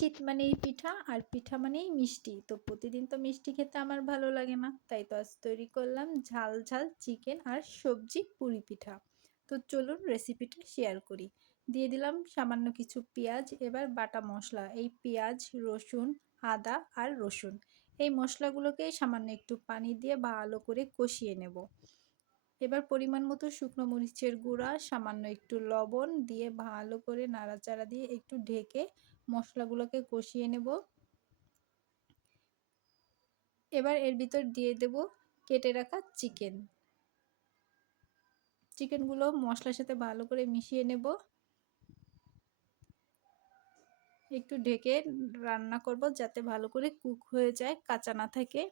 শীত মানেই পিঠা আর পিঠা মানেই মিষ্টি। তো প্রতিদিন তো মিষ্টি খেতে আমার ভালো লাগে না। তাই তো আজ তৈরি করলাম ঝাল ঝাল চিকেন আর সবজি পুরি পিঠা। তো চলুন রেসিপিটা শেয়ার করি। দিয়ে দিলাম সামান্য কিছু পেঁয়াজ, এবার বাটা মশলা। এই পেঁয়াজ, রসুন, আদা আর রসুন। এই মশলাগুলোকে সামান্য একটু পানি দিয়ে ভালো করে কষিয়ে নেব। এবার পরিমাণ মতো শুকনো মরিচের গুঁড়া, সামান্য একটু লবণ দিয়ে ভালো করে নাড়াচাড়া দিয়ে একটু ঢেকে মশলাগুলোকে কষিয়ে নেব। এবার এর ভিতর দিয়ে দেব কেটে রাখা চিকেন। চিকেনগুলো মশলার সাথে ভালো করে মিশিয়ে নেব। একটু ঢেকে রান্না করব যাতে ভালো করে কুক হয়ে যায়, কাঁচা না থাকে।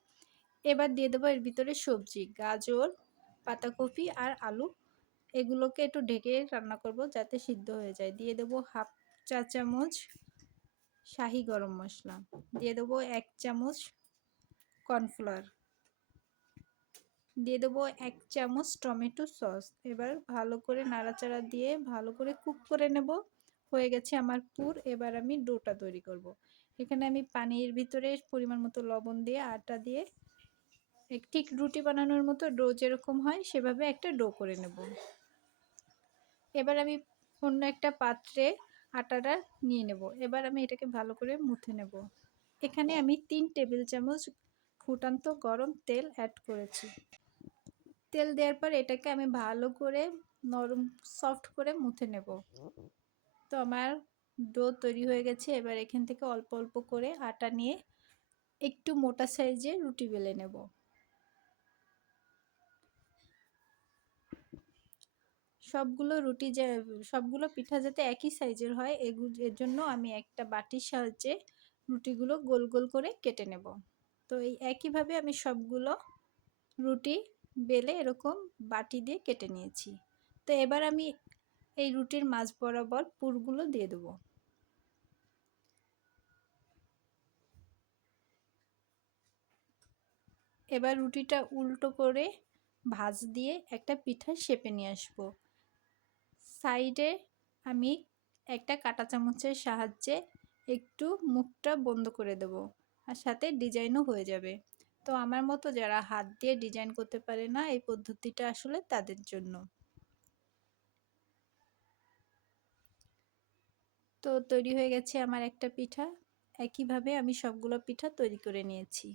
এবার দিয়ে দেবো এর ভিতরে সবজি, গাজর, পাতাকপি আর আলু। এগুলোকে একটু ঢেকে রান্না করব যাতে সিদ্ধ হয়ে যায়। দিয়ে দেবো হাফ চা চামচ শাহি গরম মশলা। দিয়ে দেবো এক চামচ কর্নফ্লাওয়ার। দিয়ে দেবো এক চামচ টমেটো সস। এবার ভালো করে নাড়াচাড়া দিয়ে ভালো করে কুক করে নেব। হয়ে গেছে আমার পুর। এবার আমি ডোটা তৈরি করব। এখানে আমি পানির ভিতরে পরিমাণ মতো লবণ দিয়ে আটা দিয়ে ঠিক রুটি বানানোর মতো ডো যেরকম হয় সেভাবে একটা ডো করে নেব। এবার আমি অন্য একটা পাত্রে আটাটা নিয়ে নেব। এবার আমি এটাকে ভালো করে মুথে নেব। এখানে আমি তিন টেবিল চামচ ফুটান্ত গরম তেল অ্যাড করেছি। তেল দেওয়ার পর এটাকে আমি ভালো করে নরম সফট করে মুথে নেব। তো আমার ডো তৈরি হয়ে গেছে। এবার এখান থেকে অল্প অল্প করে আটা নিয়ে একটু মোটা সাইজে রুটি বেলে নেব। সবগুলো রুটি যে, সবগুলো পিঠা যাতে একই সাইজের হয় এর জন্য আমি একটা বাটির সাহায্যে রুটিগুলো গোল গোল করে কেটে নেব। তো এই একইভাবে আমি সবগুলো রুটি বেলে এরকম বাটি দিয়ে কেটে নিয়েছি। তো এবার আমি এই রুটির মাঝ বরাবর পুরগুলো দিয়ে দেবো। এবার রুটিটা উল্টো করে ভাজ দিয়ে একটা পিঠা শেপে নিয়ে আসব। সাইডে আমি একটা কাটা চামচের সাহায্যে একটু মুখটা বন্ধ করে দেব আর সাথে ডিজাইনও হয়ে যাবে। তো আমার মতো যারা হাত দিয়ে ডিজাইন করতে পারে না, এই পদ্ধতিটা আসলে তাদের জন্য। তো তৈরি হয়ে গেছে আমার একটা পিঠা। একইভাবে আমি সবগুলো পিঠা তৈরি করে নিয়েছি।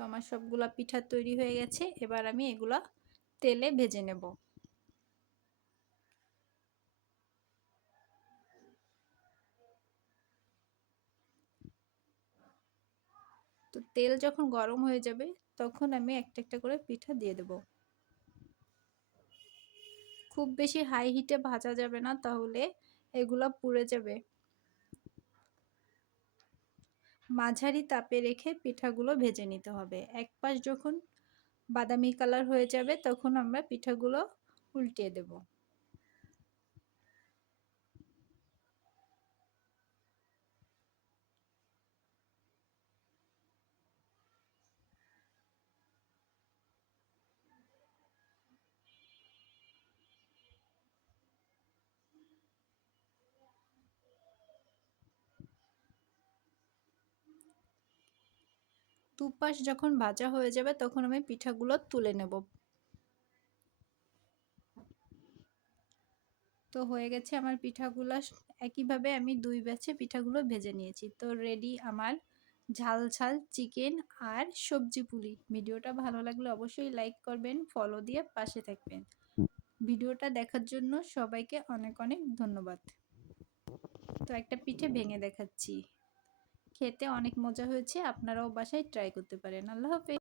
তো আমার সবগুলা পিঠা তৈরি হয়ে গেছে। এবার আমি এগুলা তেলে ভেজে নেব। তো তেল যখন গরম হয়ে যাবে, তখন আমি একটা একটা করে পিঠা দিয়ে দেব। খুব বেশি হাই হিটে ভাজা যাবে না, তাহলে এগুলা পুড়ে যাবে। মাঝারি তাপে রেখে পিঠাগুলো ভেজে নিতে হবে। এক পাশ যখন বাদামি কালার হয়ে যাবে, তখন আমরা পিঠাগুলো উল্টিয়ে দেব। দুপাশ যখন ভাজা হয়ে যাবে, তখন আমি পিঠাগুলো তুলে নেব। তো হয়ে গেছে আমার পিঠাগুলো। একইভাবে আমি দুই ব্যাচে পিঠাগুলো ভেজে নিয়েছি। তো রেডি আমার ঝাল ঝাল চিকেন আর সবজি পুলি। ভিডিওটা ভালো লাগলে অবশ্যই লাইক করবেন ফলো দিয়ে পাশে থাকবেন। ভিডিওটা দেখার জন্য সবাইকে অনেক অনেক ধন্যবাদ। তো একটা পিঠে ভেঙে দেখাচ্ছি। খেতে অনেক মজা হয়েছে আপনারাও বাসায় ট্রাই করতে পারেন। আল্লাহ হাফেজ।